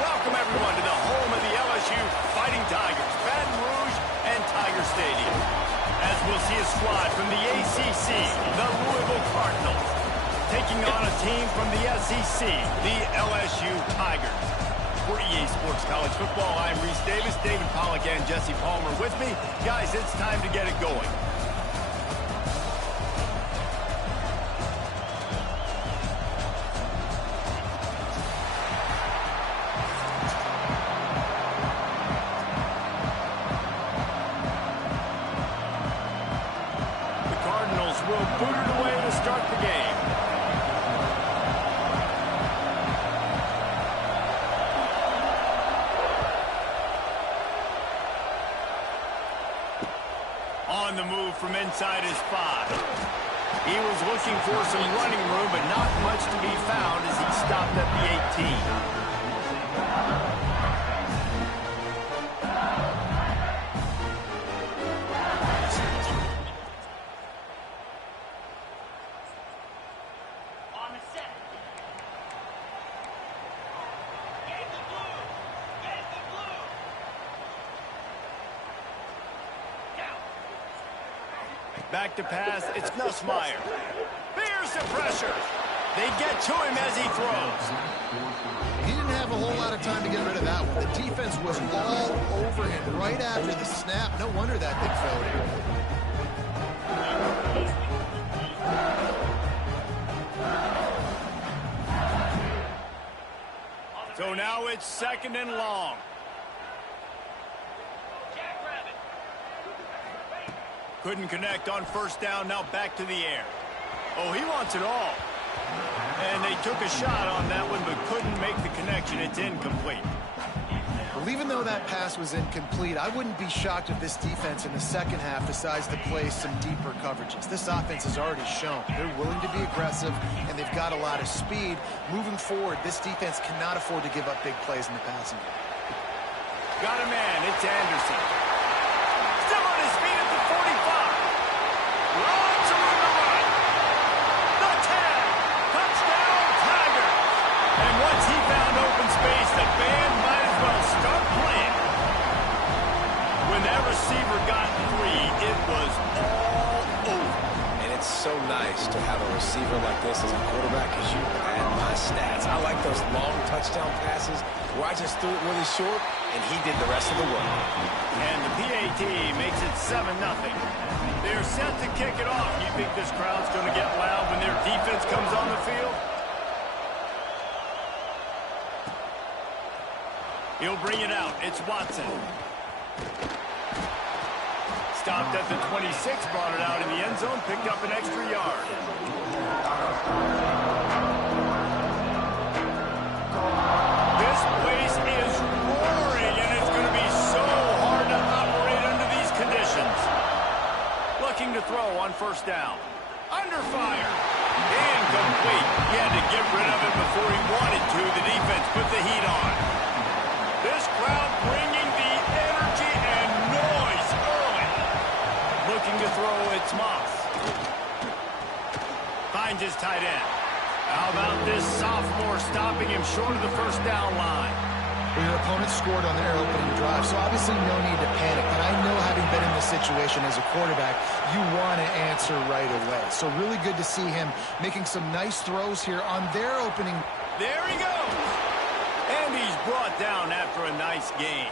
Welcome, everyone, to the home of the LSU Fighting Tigers, Baton Rouge and Tiger Stadium. As we'll see a squad from the ACC, the Louisville Cardinals, taking on a team from the SEC, the LSU Tigers. For EA Sports College Football, I'm Reese Davis, David Pollack, and Jesse Palmer with me. Guys, it's time to get it going. Will boot it away to start the game. On the move from inside his 5. He was looking for some running room, but not much to be found as he stopped at the 18. Back to pass, it's Nussmeier. There's the pressure. They get to him as he throws. He didn't have a whole lot of time to get rid of that one. The defense was all over him right after the snap. No wonder that thing fell. So now it's 2nd and long. Couldn't connect on 1st down, now back to the air. Oh, he wants it all. And they took a shot on that one, but couldn't make the connection. It's incomplete. Well, even though that pass was incomplete, I wouldn't be shocked if this defense in the second half decides to play some deeper coverages. This offense has already shown they're willing to be aggressive, and they've got a lot of speed. Moving forward, this defense cannot afford to give up big plays in the passing game. Got a man, it's Anderson. Still on his feet at the 45. Runs around the right. The tag. Touchdown, Tiger. And once he found open space, the band might as well start playing. When that receiver got 3, it was all over. And it's so nice to have a receiver like this as a quarterback, because you add my stats. I like those long touchdown passes where I just threw it really short, and he did the rest of the work. And the PAT makes it 7-0. They're set to kick it off. You think this crowd's going to get loud when their defense comes on the field? He'll bring it out. It's Watson. Stopped at the 26, brought it out in the end zone, picked up an extra yard. This place is roaring, and it's going to be so hard to operate under these conditions. Looking to throw on 1st down. Under fire. Incomplete. He had to get rid of it before he wanted to. The defense put the heat on. This crowd bringing the energy and noise early. Looking to throw, it's Moss. Finds his tight end. How about this sophomore stopping him short of the 1st down line? Well, your opponent scored on their opening drive, so obviously no need to panic. But I know, having been in this situation as a quarterback, you want to answer right away. So really good to see him making some nice throws here on their opening. There he goes. And he's brought down after a nice game.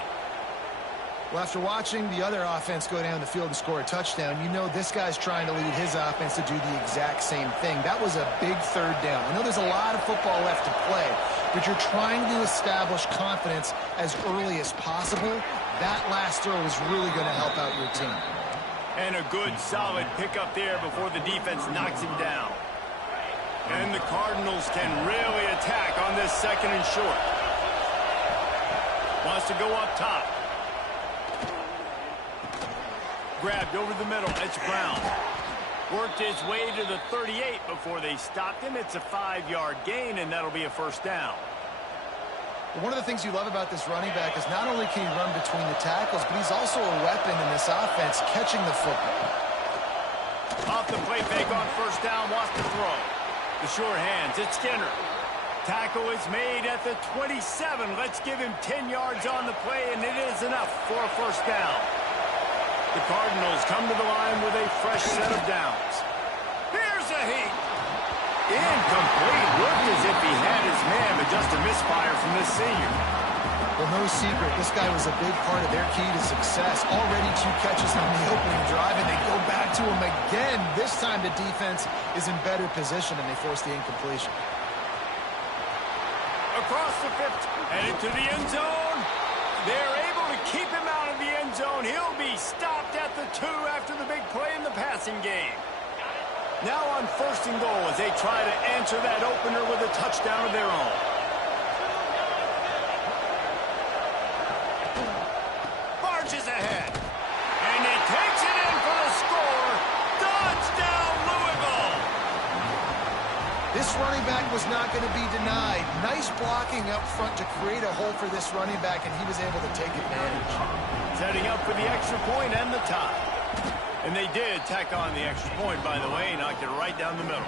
Well, after watching the other offense go down the field and score a touchdown, you know this guy's trying to lead his offense to do the exact same thing. That was a big 3rd down. I know there's a lot of football left to play, but you're trying to establish confidence as early as possible. That last throw is really going to help out your team. And a good, solid pickup there before the defense knocks him down. And the Cardinals can really attack on this 2nd and short. Wants to go up top. Grabbed over the middle. It's Brown. Worked his way to the 38 before they stopped him. It's a 5-yard gain, and that'll be a 1st down. One of the things you love about this running back is not only can he run between the tackles, but he's also a weapon in this offense, catching the football. Off the play fake on 1st down, wants to throw. The short hands, it's Skinner. tackle is made at the 27. Let's give him 10 yards on the play, and it is enough for a first down. The Cardinals come to the line with a fresh set of downs. Here's a heat. Incomplete. Looked as if he had his man, but just a misfire from this senior. Well, no secret, this guy was a big part of their key to success. Already 2 catches on the opening drive, and they go back to him again. This time the defense is in better position, and they force the incompletion. Across the 50, headed to the end zone. They're able to keep him out of the end zone. He'll be stopped at the 2 after the big play in the passing game. Now on first and goal as they try to answer that opener with a touchdown of their own. Marches ahead. And he takes it in for the score. Touchdown, Louisville! This running back was not going to be denied. Nice blocking up front to create a hole for this running back, and he was able to take advantage. Setting up for the extra point and the tie. And they did tack on the extra point, by the way, knocked it right down the middle.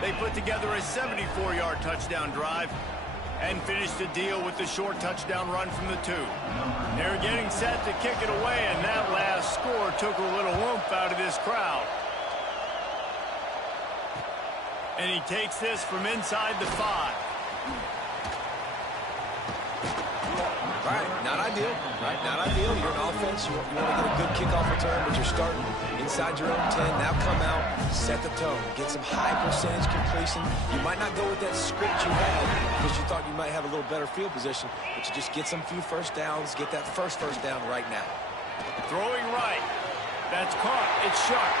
They put together a 74-yard touchdown drive and finished the deal with the short touchdown run from the 2. They're getting set to kick it away, and that last score took a little oomph out of this crowd. And he takes this from inside the 5. Right, not ideal. Right, not ideal. You're an offense. You want to get a good kickoff return, but you're starting inside your own 10. Now come out, set the tone, get some high percentage completion. You might not go with that script you had because you thought you might have a little better field position, but you just get some few first downs, get that first down right now. Throwing right. That's caught. It's sharp.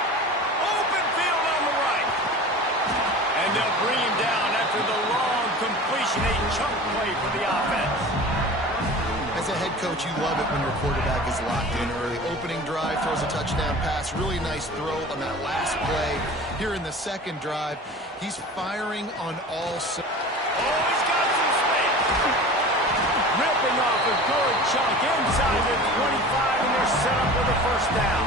Open field on the right. And they'll bring him down after the long completion, a chunk play for the offense. As a head coach, you love it when your quarterback is locked in early. Opening drive, throws a touchdown pass. Really nice throw on that last play. Here in the second drive, he's firing on all sides. Oh, he's got some space. Ripping off a good chunk inside the 25, and they're set up with a first down.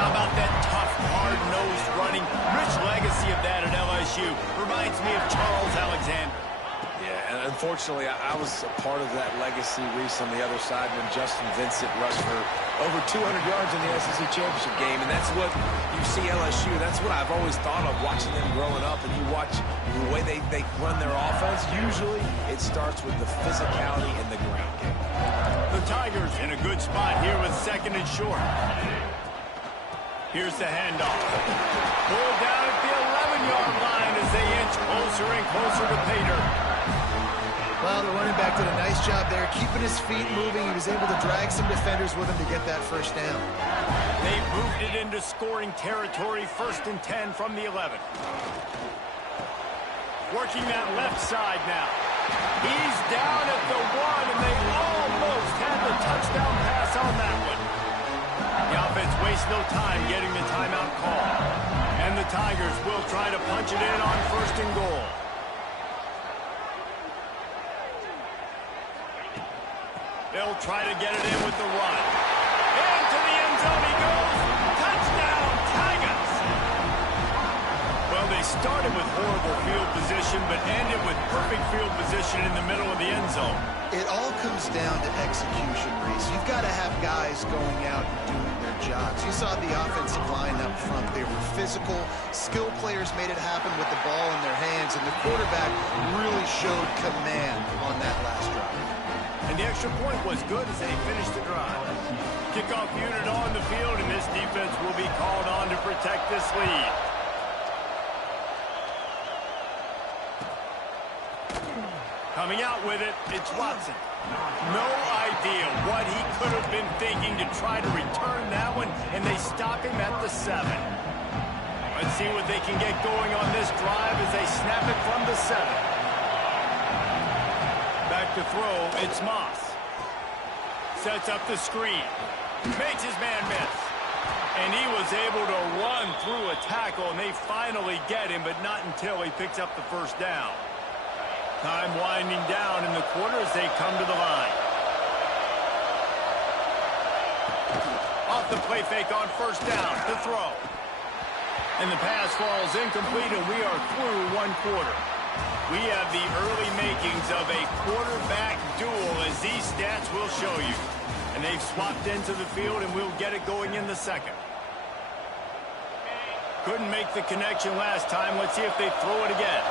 How about that tough, hard-nosed running? Rich legacy of that at LSU. Reminds me of Charles Alexander. Yeah, and unfortunately, I was a part of that legacy, Reese, on the other side when Justin Vincent rushed for over 200 yards in the SEC Championship game, and that's what you see LSU. That's what I've always thought of watching them growing up, and you watch the way they run their offense. Usually, it starts with the physicality in the ground game. The Tigers in a good spot here with second and short. Here's the handoff. Pulled down at the 11-yard line as they inch closer and closer to pay dirt. Well, the running back did a nice job there, keeping his feet moving. He was able to drag some defenders with him to get that first down. They moved it into scoring territory, 1st and 10 from the 11. Working that left side now. He's down at the 1, and they almost had the touchdown pass on that one. The offense wastes no time getting the timeout call. And the Tigers will try to punch it in on 1st and goal. They'll try to get it in with the run. Into the end zone he goes. Touchdown, Tigers! Well, they started with horrible field position, but ended with perfect field position in the middle of the end zone. It all comes down to execution, Reese. You've got to have guys going out and doing their jobs. You saw the offensive line up front. They were physical. Skill players made it happen with the ball in their hands, and the quarterback really showed command on that last drive. And the extra point was good as they finished the drive. Kickoff unit on the field, and this defense will be called on to protect this lead. Coming out with it, it's Watson. No idea what he could have been thinking to try to return that one, and they stop him at the 7. Let's see what they can get going on this drive as they snap it from the 7. Back to throw, it's Moss. Sets up the screen. Makes his man miss. And he was able to run through a tackle, and they finally get him, but not until he picks up the first down. Time winding down in the quarter as they come to the line. Off the play fake on first down to throw. And the pass falls incomplete, and we are through one quarter. We have the early makings of a quarterback duel, as these stats will show you. And they've swapped into the field, and we'll get it going in the second. Couldn't make the connection last time. Let's see if they throw it again.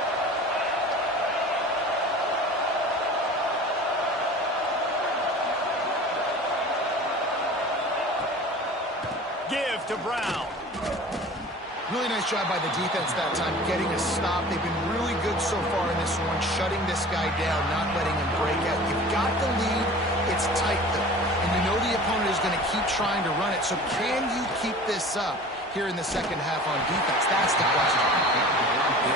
Give to Brown. Really nice job by the defense that time, getting a stop. They've been really good so far in this one, shutting this guy down, not letting him break out. You've got the lead. It's tight, though. And you know the opponent is going to keep trying to run it. So can you keep this up here in the second half on defense? That's the question.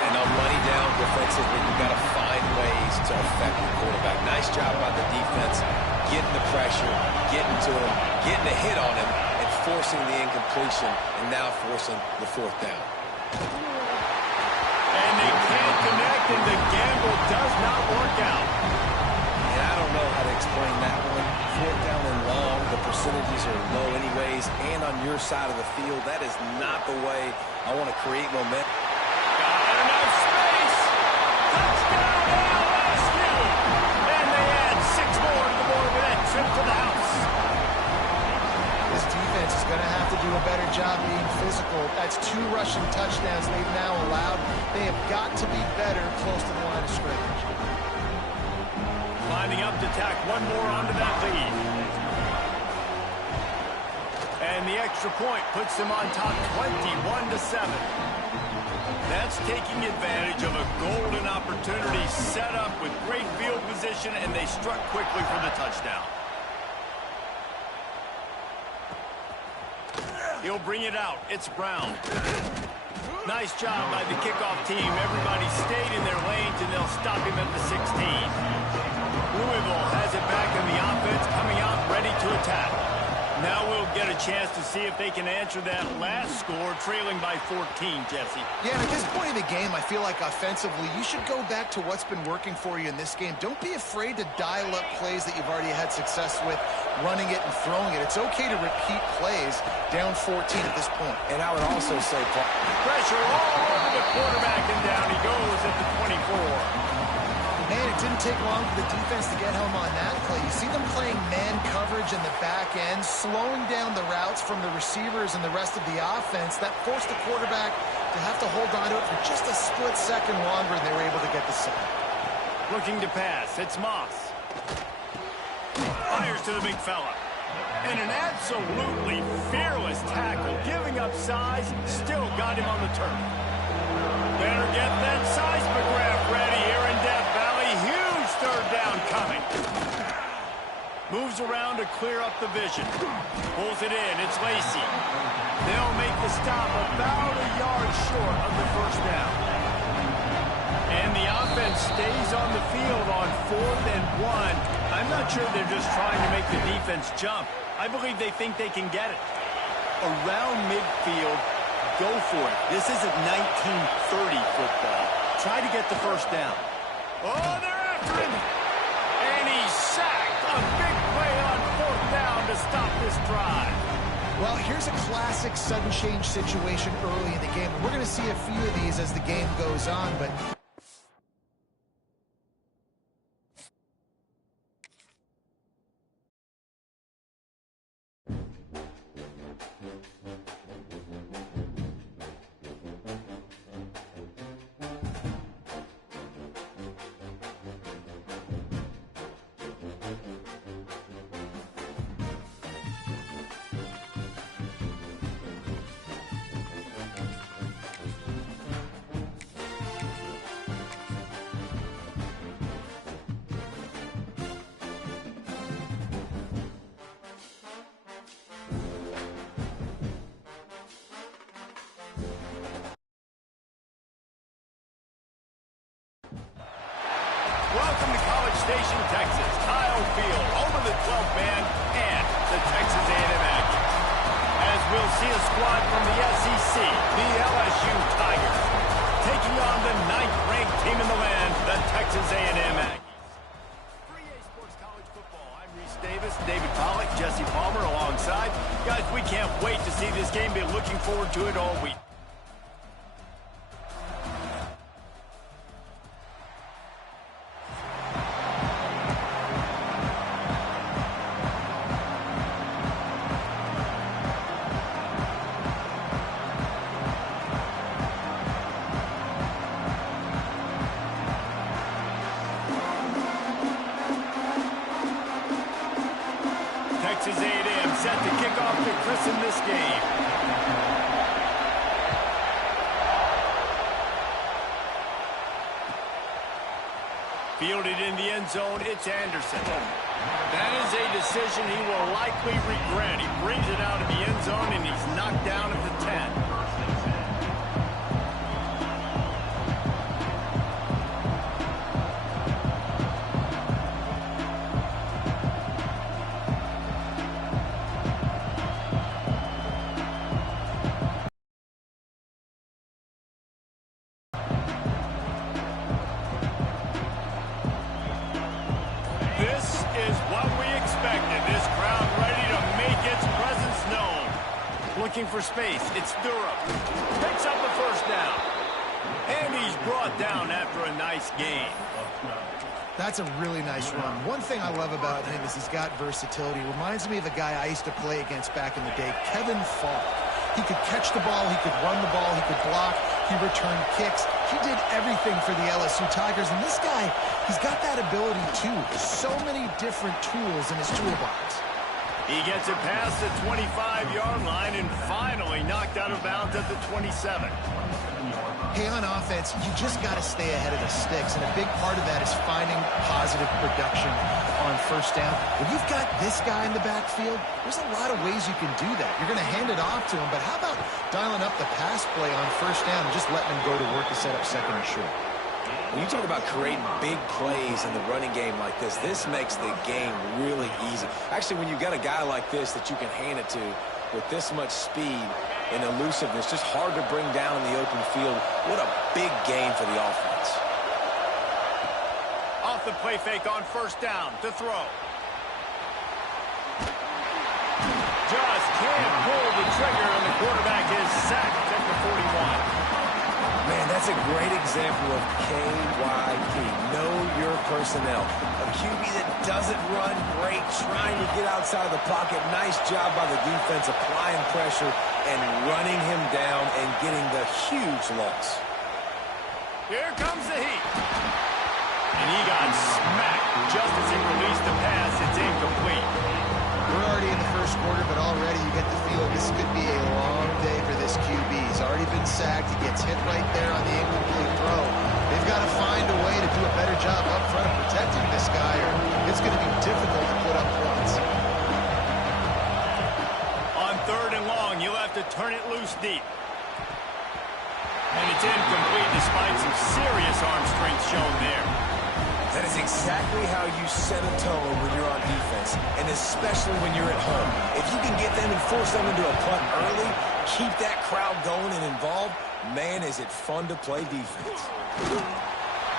And on money down defensively, you've got to find ways to affect the quarterback. Nice job by the defense, getting the pressure, getting to him, getting a hit on him, and forcing the incompletion, and now forcing the fourth down. And they can't connect, and the gamble does not work out. And I don't know how to explain that one. Fourth down and long, the percentages are low anyways, and on your side of the field, that is not the way I want to create momentum. Got enough space. Touchdown, LSU. And they add 6 more to the board with that trip to the house. This defense is going to have to do a better job being physical. That's 2 rushing touchdowns they've now allowed. They have got to be better close to the line of scrimmage. Lining up to tack one more onto that lead. And the extra point puts them on top 21-7. That's taking advantage of a golden opportunity set up with great field position, and they struck quickly for the touchdown. He'll bring it out. It's Brown. Nice job by the kickoff team. Everybody stayed in their lanes, and they'll stop him at the 16. Louisville has it back in the offense, coming out ready to attack. Now we'll get a chance to see if they can answer that last score, trailing by 14, Jesse. Yeah, and at this point in the game, I feel like offensively, you should go back to what's been working for you in this game. Don't be afraid to dial up plays that you've already had success with, running it and throwing it. It's okay to repeat plays down 14 at this point. And I would also say, Paul, pressure all over the quarterback, and down he goes at the 24. Man, it didn't take long for the defense to get home on that play. You see them playing man coverage in the back end, slowing down the routes from the receivers and the rest of the offense. That forced the quarterback to have to hold on to it for just a split second longer, and they were able to get the sack. Looking to pass. It's Moss. Fires to the big fella. And an absolutely fearless tackle, giving up size, still got him on the turf. Better get that seismograph ready here in Death Valley. Huge third down coming. Moves around to clear up the vision. Pulls it in. It's Lacey. They'll make the stop about a yard short of the first down. And the offense stays on the field on 4th and 1. I'm not sure they're just trying to make the defense jump. I believe they think they can get it. Around midfield, go for it. This isn't 1930 football. Try to get the first down. Oh, they're after him. And he's sacked. A big play on 4th down to stop this drive. Well, here's a classic sudden change situation early in the game. We're going to see a few of these as the game goes on, but Welcome to College Station, Texas. Kyle Field, home of the 12th band and the Texas A&M Aggies. As we'll see a squad from the SEC, the LSU Tigers, taking on the 9th-ranked team in the land, the Texas A&M Aggies. 3A Sports College Football. I'm Reese Davis, David Pollack, Jesse Palmer alongside. Guys, we can't wait to see this game. Been looking forward to it all week. Texas A&M set to kick off to christen this game. Fielded in the end zone, it's Anderson. That is a decision he will likely regret. He brings it out of the end zone, and he's knocked down at the 10. Looking for space. It's Durham. Picks up the first down. And he's brought down after a nice gain. That's a really nice run. One thing I love about him is he's got versatility. Reminds me of a guy I used to play against back in the day, Kevin Falk. He could catch the ball, he could run the ball, he could block, he returned kicks. He did everything for the LSU Tigers, and this guy, he's got that ability too. So many different tools in his toolbox. He gets it past the 25-yard line and finally knocked out of bounds at the 27. Hey, on offense, you just got to stay ahead of the sticks, and a big part of that is finding positive production on first down. When you've got this guy in the backfield, there's a lot of ways you can do that. You're going to hand it off to him, but how about dialing up the pass play on first down and just letting him go to work to set up second and short? When you talk about creating big plays in the running game like this makes the game really easy. Actually, when you've got a guy like this that you can hand it to with this much speed and elusiveness, just hard to bring down in the open field. What a big game for the offense. Off the play fake on first down to throw. Just can't pull the trigger, and the quarterback is sacked at the 41. Man, that's a great example of KYP. Know your personnel. A QB that doesn't run great, trying to get outside of the pocket. Nice job by the defense applying pressure and running him down and getting the huge loss. Here comes the heat. And he got smacked just as he released the pass. It's incomplete. We're already in the first quarter, but already you get the feeling this could be a long day for this QB. He's already been sacked. He gets hit right there on the incomplete throw. They've got to find a way to do a better job up front of protecting this guy, or it's going to be difficult to put up points. On third and long, you'll have to turn it loose deep. And it's incomplete despite some serious arm strength shown there. That is exactly how you set a tone when you're on defense, and especially when you're at home. If you can get them and force them into a punt early, keep that crowd going and involved, man, is it fun to play defense.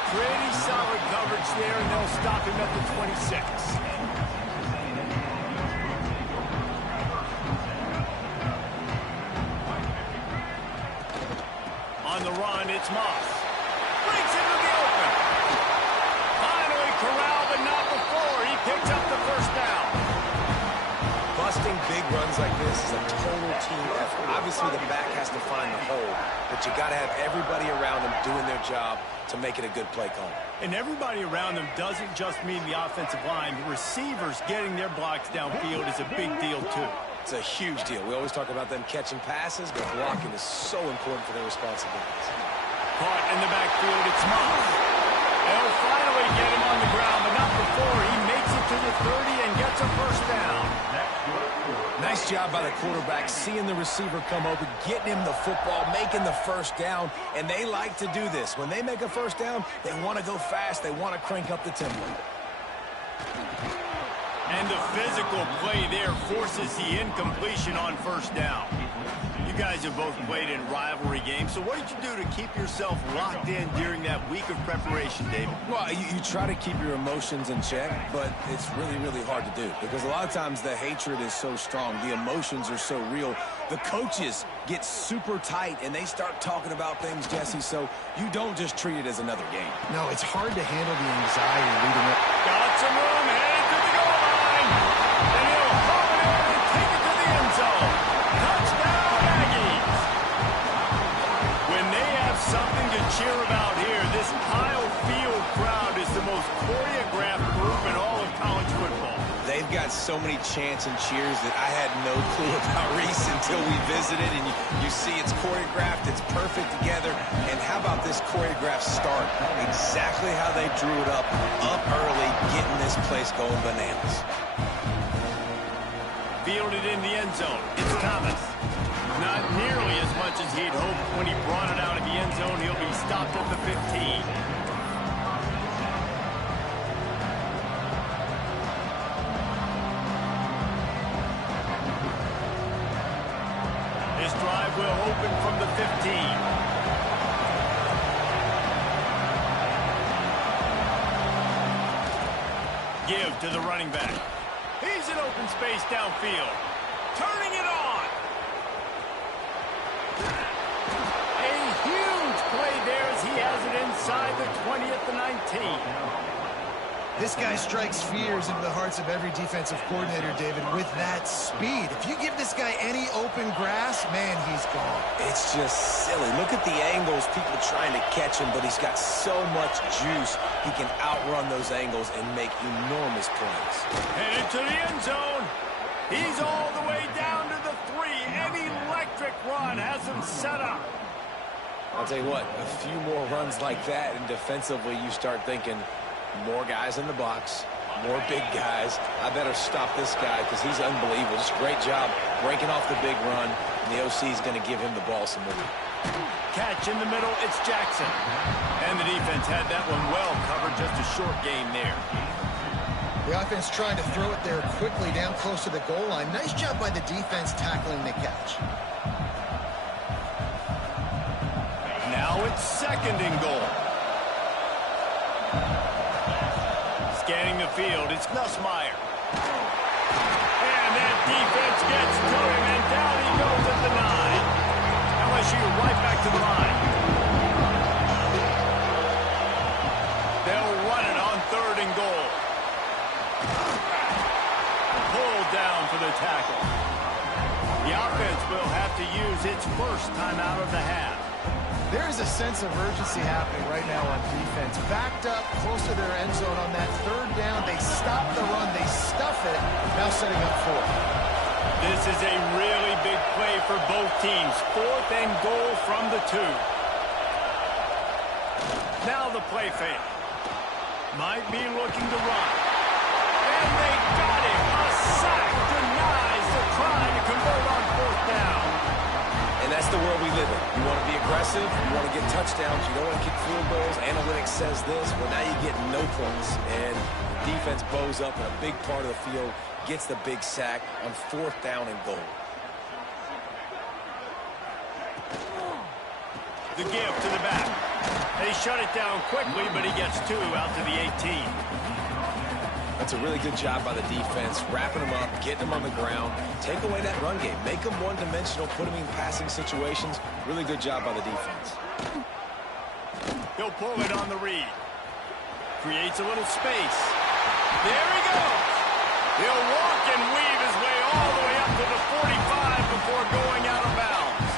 Pretty solid coverage there, and they'll stop him at the 26. On the run, it's Moss. Breaks into the open. Finally corralled, but not before. He picks up the first down. Busting big runs like this is a total team effort. Obviously, the back has to find the hole, but you got to have everybody around them doing their job to make it a good play call. And everybody around them doesn't just mean the offensive line. The receivers getting their blocks downfield is a big deal, too. It's a huge deal. We always talk about them catching passes, but blocking is so important for their responsibilities. Caught in the backfield, it's Moss. They'll finally get him on the ground, but not before he makes it to the 30 and gets a first down. Nice job by the quarterback, seeing the receiver come open, getting him the football, making the first down, and they like to do this. When they make a first down, they want to go fast, they want to crank up the tempo. And the physical play there forces the incompletion on first down. You guys have both played in rivalry games, so what did you do to keep yourself locked in during that week of preparation, David? Well, you try to keep your emotions in check, but it's really, really hard to do because a lot of times the hatred is so strong, the emotions are so real. The coaches get super tight, and they start talking about things, Jesse, so you don't just treat it as another game. No, it's hard to handle the anxiety leading up. Got some room, headed to the goal line. And he'll haul it in and take it to the end zone. Touchdown, Aggies. When they have something to cheer about here, this Kyle Field crowd is the most choreographed group in all of college football. They've I've got so many chants and cheers that I had no clue about Reese until we visited, and you see it's choreographed, it's perfect together. And how about this choreographed start? Exactly how they drew it up early, getting this place going bananas. Fielded in the end zone. It's Thomas. Not nearly as much as he'd hoped when he brought it out of the end zone. He'll be stopped at the 15. This drive will open from the 15. Give to the running back. He's in open space downfield. Turning it on. A huge play there as he has it inside the 20 at the 19. This guy strikes fears into the hearts of every defensive coordinator, David, with that speed. If you give this guy any open grass, man, he's gone. It's just silly. Look at the angles, people trying to catch him, but he's got so much juice. He can outrun those angles and make enormous plays. Headed to the end zone. He's all the way down to the 3. An electric run has him set up. I'll tell you what, a few more runs like that, and defensively you start thinking, more guys in the box, more big guys. I better stop this guy because he's unbelievable. Just great job breaking off the big run. And the OC is going to give him the ball some more. Catch in the middle, it's Jackson. And the defense had that one well covered, just a short gain there. The offense trying to throw it there quickly down close to the goal line. Nice job by the defense tackling the catch. Now it's second and goal. Scanning the field, it's Nussmeier. And that defense gets to him, and down he goes at the 9. LSU right back to the line. They'll run it on third and goal. Pulled down for the tackle. The offense will have to use its first timeout of the half. There is a sense of urgency happening right now on defense. Backed up close to their end zone on that third down. They stop the run. They stuff it. Now setting up fourth. This is a really big play for both teams. Fourth and goal from the 2. Now the play fake. Might be looking to run. And they got him. A sack denies the try to convert on fourth down. And that's the world we live in. You want to be aggressive, you want to get touchdowns, you don't want to kick field goals. Analytics says this, well, now you get no points. And defense bows up in a big part of the field, gets the big sack on fourth down and goal. The give to the back. They shut it down quickly, but he gets 2 out to the 18. That's a really good job by the defense, wrapping them up, getting them on the ground, take away that run game, make them one-dimensional, put them in passing situations. Really good job by the defense. He'll pull it on the read. Creates a little space. There he goes. He'll walk and weave his way all the way up to the 45 before going out of bounds.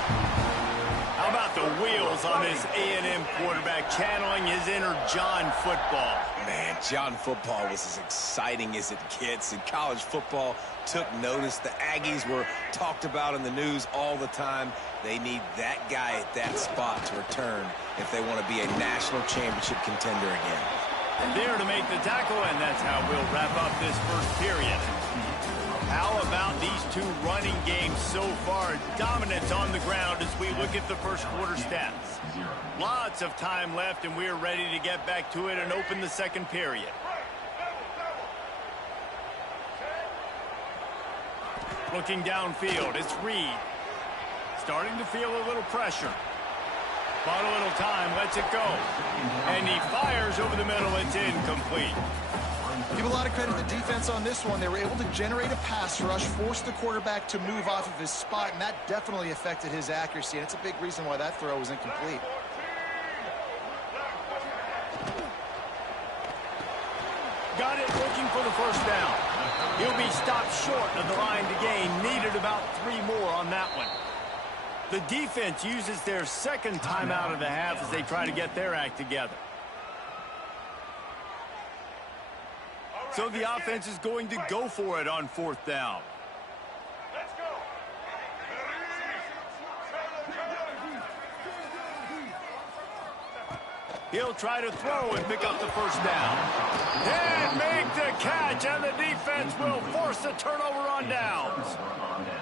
How about the wheels on this A&M quarterback channeling his inner John football? Man, John football was as exciting as it gets, and college football took notice. The Aggies were talked about in the news all the time. They need that guy at that spot to return if they want to be a national championship contender again. There to make the tackle, and that's how we'll wrap up this first period. How about these two running games so far? Dominance on the ground as we look at the first quarter stats. Lots of time left, and we're ready to get back to it and open the second period. Looking downfield, it's Reed. Starting to feel a little pressure. Bought a little time, lets it go. And he fires over the middle, it's incomplete. Give a lot of credit to the defense on this one. They were able to generate a pass rush, force the quarterback to move off of his spot, and that definitely affected his accuracy, and it's a big reason why that throw was incomplete. Got it, looking for the first down. He'll be stopped short of the line to gain. Needed about 3 more on that one. The defense uses their second timeout of the half as they try to get their act together. So the offense is going to go for it on 4th down. He'll try to throw and pick up the 1st down. And make the catch, and the defense will force the turnover on downs.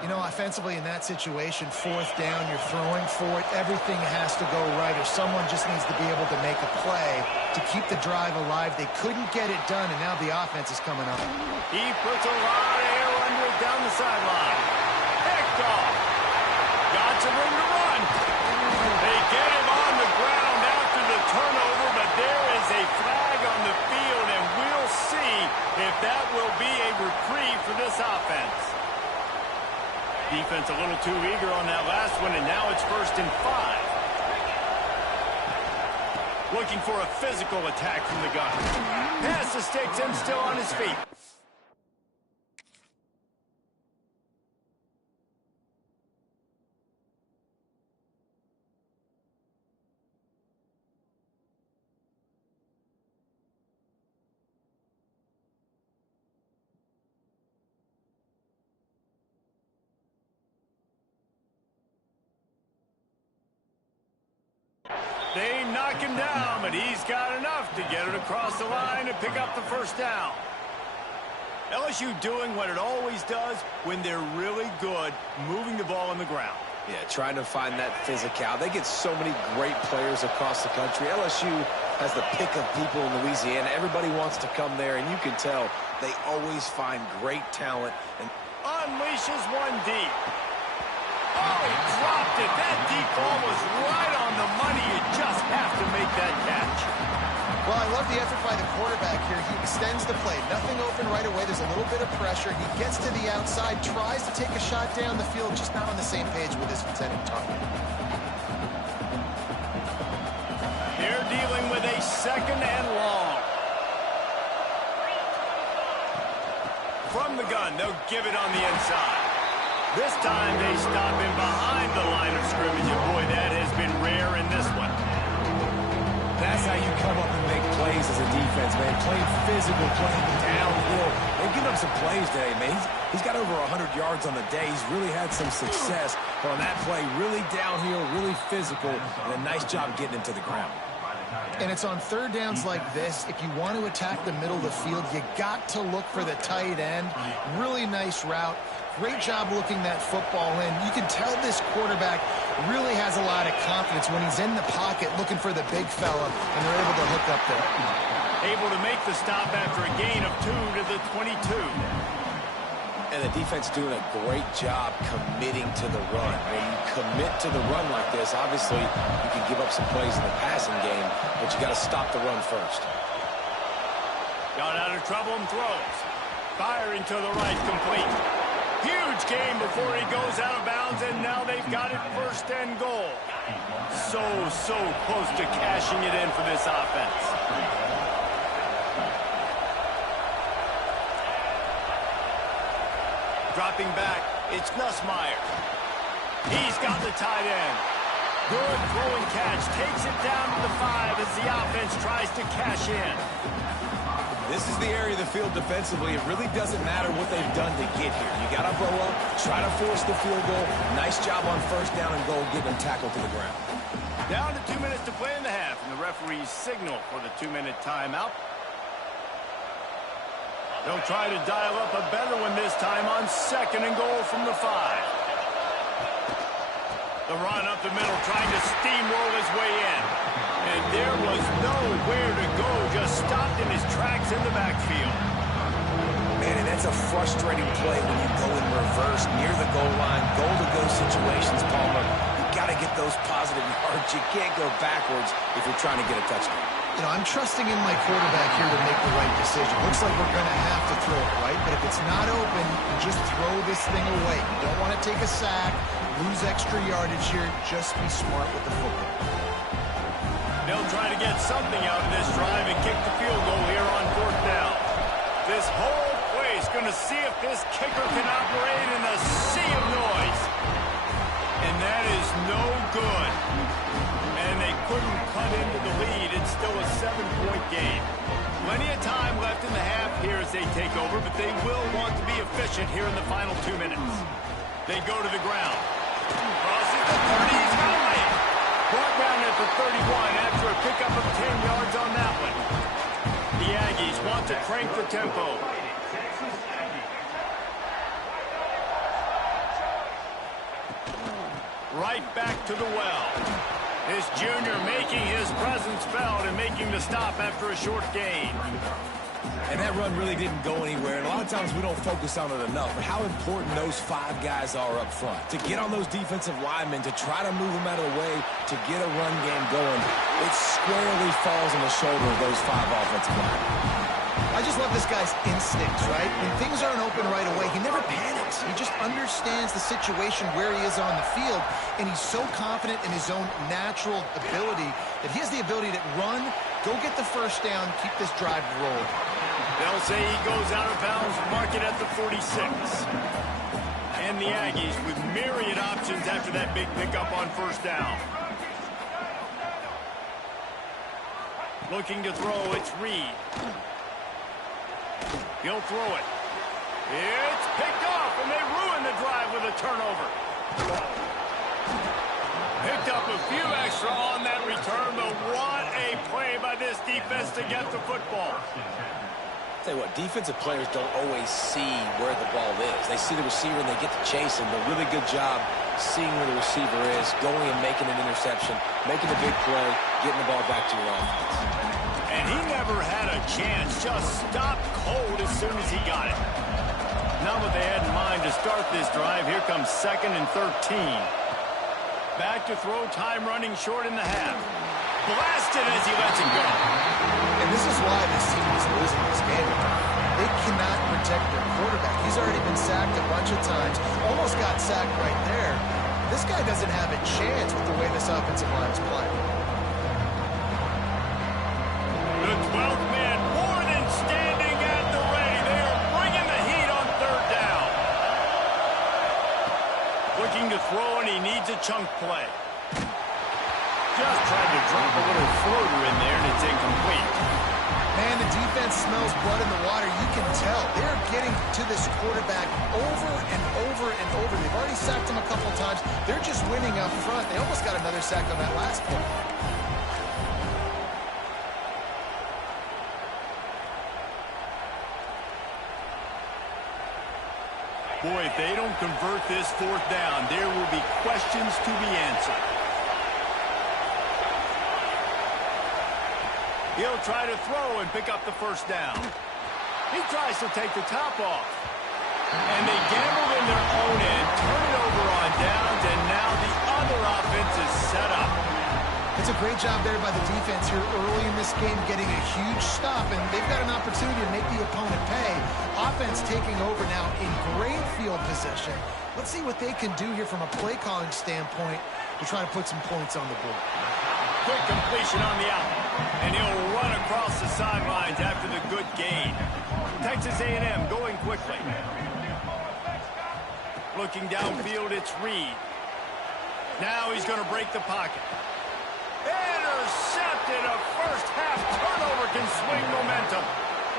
You know, offensively in that situation, 4th down, you're throwing for it. Everything has to go right, or someone just needs to be able to make a play to keep the drive alive. They couldn't get it done, and now the offense is coming up. He puts a lot of air under it down the sideline. Picked off. Got some room to run. They get him on the ground after the turnover, but there is a flag on the field, and we'll see if that will be a reprieve for this offense. Defense a little too eager on that last one, and now it's 1st and 5. Looking for a physical attack from the gun. Pass the sticks and still on his feet. They knock him down, but he's got enough to get it across the line and pick up the 1st down. LSU doing what it always does when they're really good, moving the ball on the ground. Yeah, trying to find that physical. They get so many great players across the country. LSU has the pick of people in Louisiana. Everybody wants to come there, and you can tell they always find great talent. And unleashes one deep. Oh, he dropped it. That deep ball was right on the money. You just have to make that catch. Well, I love the effort by the quarterback here. He extends the play. Nothing open right away. There's a little bit of pressure. He gets to the outside, tries to take a shot down the field, just not on the same page with his intended target. They're dealing with a 2nd and long. From the gun, they'll give it on the inside. This time they stop him behind the line of scrimmage, and boy, that has been rare in this one. that's how you come up and make plays as a defense, man. Playing physical, playing downhill. They've given up some plays today, man. He's got over 100 yards on the day. He's really had some success. But on that play, really downhill, really physical, and a nice job getting him to the ground. And it's on third downs like this. If you want to attack the middle of the field, you got to look for the tight end. Really nice route. Great job looking that football in. You can tell this quarterback really has a lot of confidence when he's in the pocket looking for the big fella, and they're able to hook up there. Able to make the stop after a gain of 2 to the 22. And the defense doing a great job committing to the run. When you commit to the run like this, obviously you can give up some plays in the passing game, but you got to stop the run first. Got out of trouble and throws. Firing to the right, complete. Huge gain before he goes out of bounds, and now they've got it first and goal. So close to cashing it in for this offense. Dropping back, it's Nussmeier. He's got the tight end. Good throwing catch, takes it down to the 5 as the offense tries to cash in. This is the area of the field defensively. It really doesn't matter what they've done to get here. You got to blow up, try to force the field goal. Nice job on first down and goal, getting them tackled to the ground. Down to 2 minutes to play in the half, and the referee's signal for the 2-minute timeout. They'll try to dial up a better one this time on second and goal from the 5. The run up the middle, trying to steamroll his way in. And there was nowhere to go, just stopped in his tracks in the backfield. Man, and that's a frustrating play when you go in reverse near the goal line, goal-to-go situations, Palmer. You got to get those positive yards. You can't go backwards if you're trying to get a touchdown. You know, I'm trusting in my quarterback here to make the right decision. Looks like we're going to have to throw it, right? But if it's not open, just throw this thing away. You don't want to take a sack, lose extra yardage here. Just be smart with the football. They'll try to get something out of this drive and kick the field goal here on 4th down. This whole place going to see if this kicker can operate in a sea of noise. And that is no good. And they couldn't cut into the lead. It's still a 7-point game. Plenty of time left in the half here as they take over, but they will want to be efficient here in the final 2 minutes. They go to the ground. Crosses the 30, he's got a lane. Brought down at the 31 after a pickup of 10 yards on that one. The Aggies want to crank the tempo. Right back to the well. This junior making his presence felt and making the stop after a short gain. And that run really didn't go anywhere. And a lot of times we don't focus on it enough, but how important those 5 guys are up front. To get on those defensive linemen, to try to move them out of the way, to get a run game going, it squarely falls on the shoulder of those 5 offensive linemen. I just love this guy's instincts, right? When things aren't open right away, he never panics. He just understands the situation where he is on the field, and he's so confident in his own natural ability that he has the ability to run, go get the first down, keep this drive rolling. They'll say he goes out of bounds, mark it at the 46. And the Aggies with myriad options after that big pickup on first down. Looking to throw, it's Reed. He'll throw it. It's picked off, and they ruin the drive with a turnover. Picked up a few extra on that return, but what a play by this defense to get the football. I'll tell you what, defensive players don't always see where the ball is. They see the receiver and they get to chase him. A really good job seeing where the receiver is, going and making an interception, making a big play, getting the ball back to your offense. And he never had a chance, just stopped cold as soon as he got it. Not what they had in mind to start this drive. Here comes 2nd and 13. Back to throw, time running short in the half. Blasted as he lets it go. And this is why this team is losing this game. They cannot protect their quarterback. He's already been sacked a bunch of times, almost got sacked right there. This guy doesn't have a chance with the way this offensive line is playing. The 12th man more than standing at the ready. They are bringing the heat on 3rd down. Looking to throw, and he needs a chunk play. Just tried to drop a little floater in there, and it's incomplete. Man, the defense smells blood in the water. You can tell. They're getting to this quarterback over and over and over. They've already sacked him a couple times. They're just winning up front. They almost got another sack on that last play. Boy, if they don't convert this 4th down, there will be questions to be answered. He'll try to throw and pick up the first down. He tries to take the top off. And they gambled in their own end, turn it over on downs, and now the other offense is set up. It's a great job there by the defense here early in this game, getting a huge stop, and they've got an opportunity to make the opponent pay. Offense taking over now in great field position. Let's see what they can do here from a play calling standpoint to try to put some points on the board. Quick completion on the out, and he'll run across the sidelines after the good gain. Texas A&M going quickly. Looking downfield, it's Reed. Now he's going to break the pocket. Intercepted. A first half turnover can swing momentum.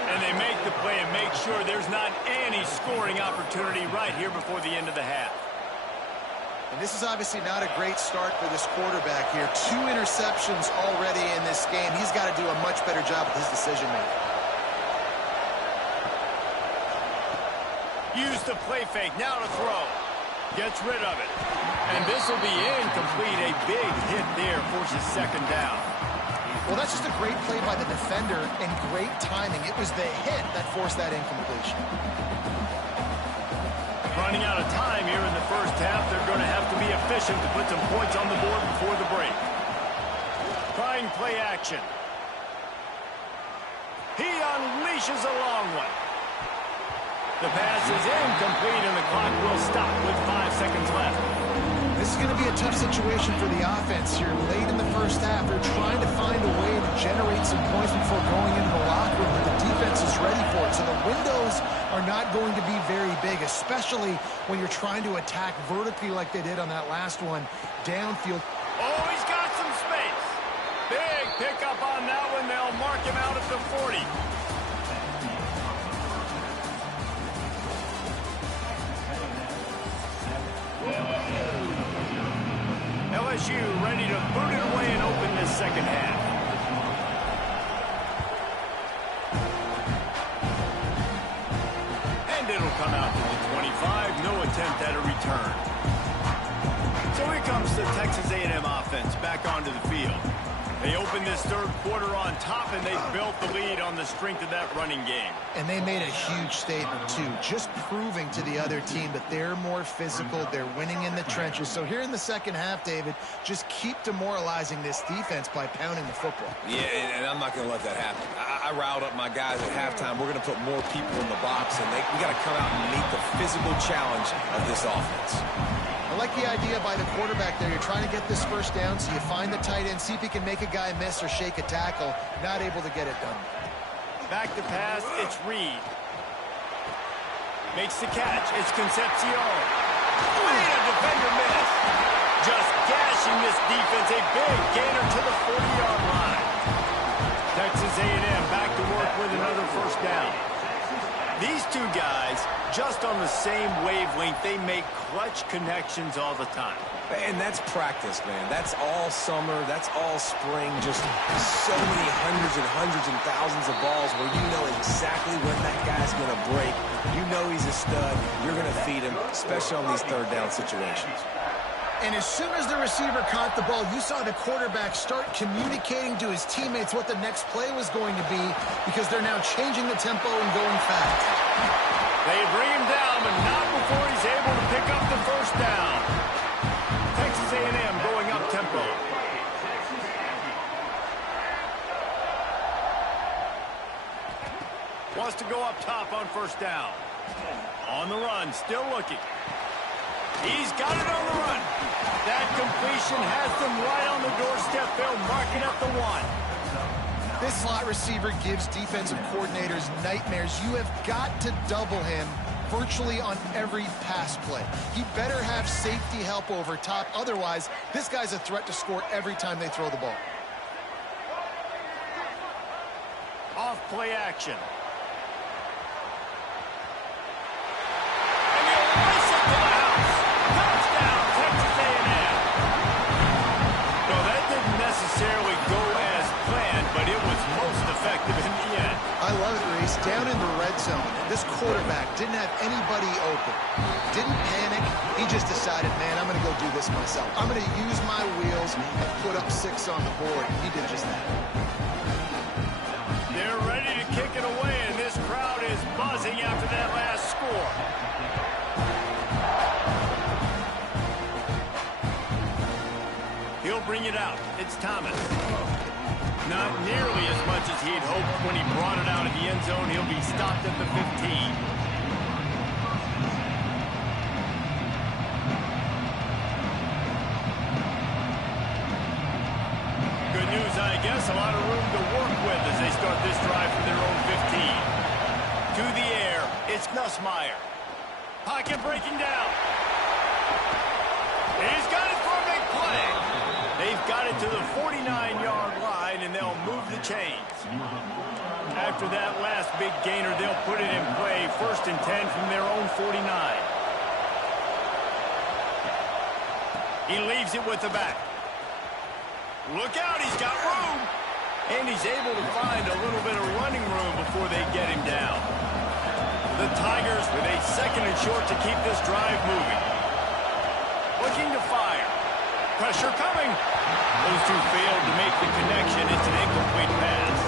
And they make the play and make sure there's not any scoring opportunity right here before the end of the half. And this is obviously not a great start for this quarterback here. 2 interceptions already in this game. He's got to do a much better job with his decision-making. Use the play fake. Now to throw. Gets rid of it. And this will be incomplete. A big hit there forces 2nd down. Well, that's just a great play by the defender and great timing. It was the hit that forced that incompletion. Running out of time here in the first half. They're going to have to be efficient to put some points on the board before the break. Trying play action. He unleashes a long one. The pass is incomplete, and the clock will stop with 5 seconds left. This is going to be a tough situation for the offense here. Late in the first half, they're trying to find a way to generate some points before going into the locker room, but the defense is ready for it. So the windows are not going to be very big, especially when you're trying to attack vertically like they did on that last one downfield. Oh, he's got some space. Big pickup on that one. They'll mark him out at the 40. LSU ready to boot it away and open this second half. And it'll come out to the 25. No attempt at a return. So here comes the Texas A&M offense back onto the field. They opened this third quarter on top, and they built the lead on the strength of that running game. And they made a huge statement, too, just proving to the other team that they're more physical, they're winning in the trenches. So here in the second half, David, just keep demoralizing this defense by pounding the football. Yeah, and I'm not going to let that happen. I riled up my guys at halftime. We're going to put more people in the box, and we got to come out and meet the physical challenge of this offense. I like the idea by the quarterback there. You're trying to get this first down, so you find the tight end, see if he can make a guy miss or shake a tackle. Not able to get it done. Back to pass, it's Reed. Makes the catch, it's Concepcion. Wait, a defender miss. Just gashing this defense, a big gainer to the 40-yard line. Texas A&M back to work with another first down. These two guys, just on the same wavelength, they make clutch connections all the time. And that's practice, man. That's all summer. That's all spring. Just so many hundreds and thousands of balls where you know exactly when that guy's going to break. You know he's a stud. You're going to feed him, especially on these third down situations. And as soon as the receiver caught the ball, you saw the quarterback start communicating to his teammates what the next play was going to be because they're now changing the tempo and going fast. They bring him down, but not before he's able to pick up the first down. Texas A&M going up tempo. Wants to go up top on first down. On the run, still looking. He's got it on the run. That completion has them right on the doorstep. They'll mark it at the 1. This slot receiver gives defensive coordinators nightmares. You have got to double him virtually on every pass play. He better have safety help over top. Otherwise, this guy's a threat to score every time they throw the ball. Off play action. Necessarily go as planned, but it was most effective in the end. I love it, Reese. Down in the red zone, this quarterback didn't have anybody open. Didn't panic. He just decided, man, I'm going to go do this myself. I'm going to use my wheels and put up 6 on the board. He did just that. They're ready to kick it away, and this crowd is buzzing after that last score. He'll bring it out. It's Thomas. Not nearly as much as he'd hoped when he brought it out of the end zone. He'll be stopped at the 15. Good news, I guess. A lot of room to work with as they start this drive from their own 15. To the air, it's Nussmeier. Pocket breaking down. He's got it for a big play. They've got it to the 49-yard line, and they'll move the chains. After that last big gainer, they'll put it in play. 1st and 10 from their own 49. He leaves it with the back. Look out, he's got room. And he's able to find a little bit of running room before they get him down. The Tigers with a 2nd and short to keep this drive moving. Looking to fire. Pressure coming. Those two failed to make the connection. It's an incomplete pass.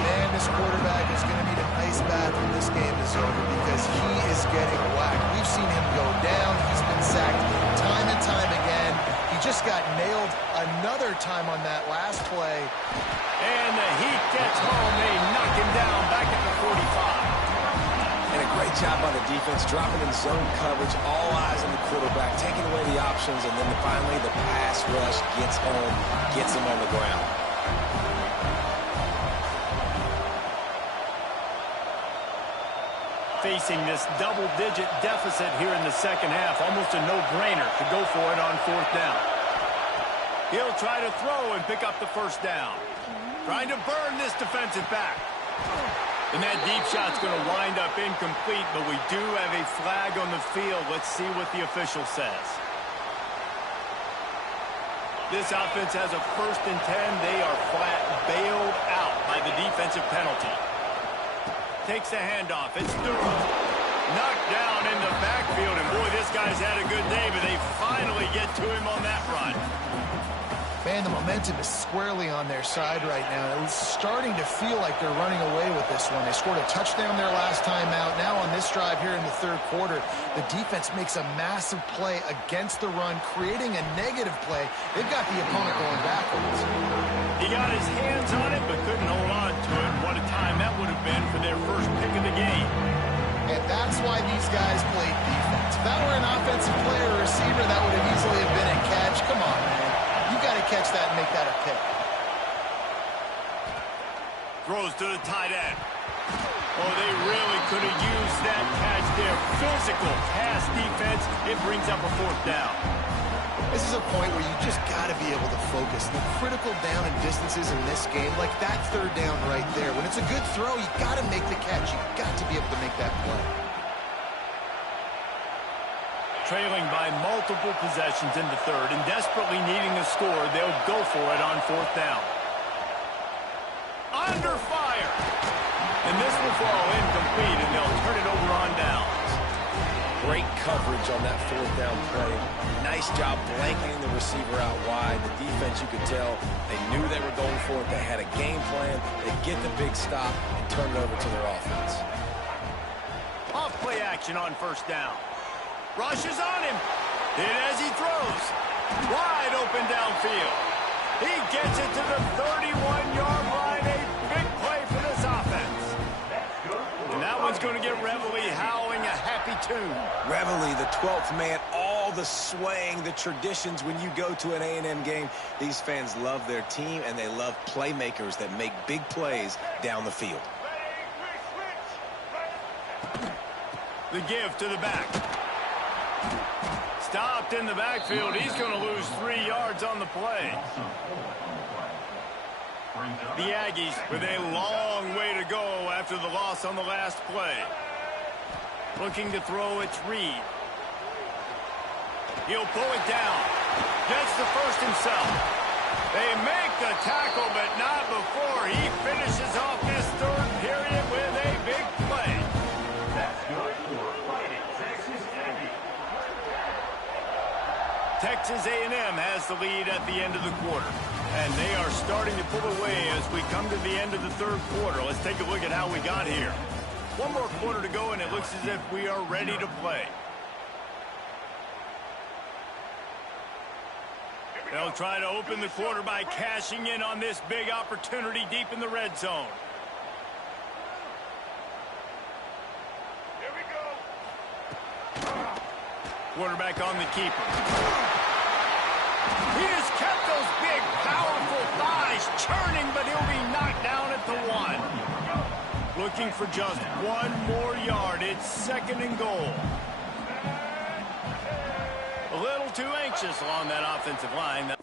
Man, this quarterback is going to need an ice bath when this game is over because he is getting whacked. We've seen him go down. He's been sacked time and time again. He just got nailed another time on that last play. And the heat gets home. They knock him down back at the 45. And a great job by the defense, dropping in zone coverage, all eyes on the quarterback, taking away the options, and then finally the pass rush gets home, gets him on the ground. Facing this double-digit deficit here in the second half, almost a no-brainer to go for it on 4th down. He'll try to throw and pick up the first down. Trying to burn this defensive back. And that deep shot's going to wind up incomplete, but we do have a flag on the field. Let's see what the official says. This offense has a 1st and 10. They are flat bailed out by the defensive penalty. Takes the handoff. It's through. Knocked down in the backfield. And, boy, this guy's had a good day, but they finally get to him on that run. Man, the momentum is squarely on their side right now. It's starting to feel like they're running away with this one. They scored a touchdown their last time out. Now on this drive here in the 3rd quarter, the defense makes a massive play against the run, creating a negative play. They've got the opponent going backwards. He got his hands on it, but couldn't hold on to it. What a time that would have been for their first pick of the game. And that's why these guys played defense. If that were an offensive player or receiver, that would have easily have been a catch. Come on, man. You got to catch that and make that a pick. Throws to the tight end. Oh, they really could have used that catch there. Physical pass defense. It brings up a 4th down. This is a point where you just got to be able to focus. The critical down and distances in this game, like that 3rd down right there. When it's a good throw, you got to make the catch. You got to be able to make that play. Trailing by multiple possessions in the 3rd and desperately needing a score, they'll go for it on 4th down. Under fire. And this will fall incomplete, and they'll turn it over on downs. Great coverage on that 4th down play. Nice job blanketing the receiver out wide. The defense, you could tell, they knew they were going for it. They had a game plan. They get the big stop and turn it over to their offense. Off play action on 1st down. Rushes on him. Hit as he throws. Wide open downfield. He gets it to the 31-yard line. A big play for this offense. And that one's going to get Reveille howling a happy tune. Reveille, the 12th man, all the swaying, the traditions when you go to an A&M game. These fans love their team, and they love playmakers that make big plays down the field. The give to the back. Stopped in the backfield. He's going to lose 3 yards on the play. The Aggies with a long way to go after the loss on the last play. Looking to throw, it's Reed. He'll pull it down. Gets the first himself. They make the tackle, but not before he finishes off this 3rd period with a big play. That's good for Fighting Texas Aggies. Texas A&M has the lead at the end of the quarter. And they are starting to pull away as we come to the end of the 3rd quarter. Let's take a look at how we got here. 1 more quarter to go, and it looks as if we are ready to play. They'll try to open the quarter by cashing in on this big opportunity deep in the red zone. Here we go. Quarterback on the keeper. He has kept those big, powerful thighs churning, but he'll be knocked down at the 1. Looking for just 1 more yard. It's 2nd and goal. A little too anxious along that offensive line.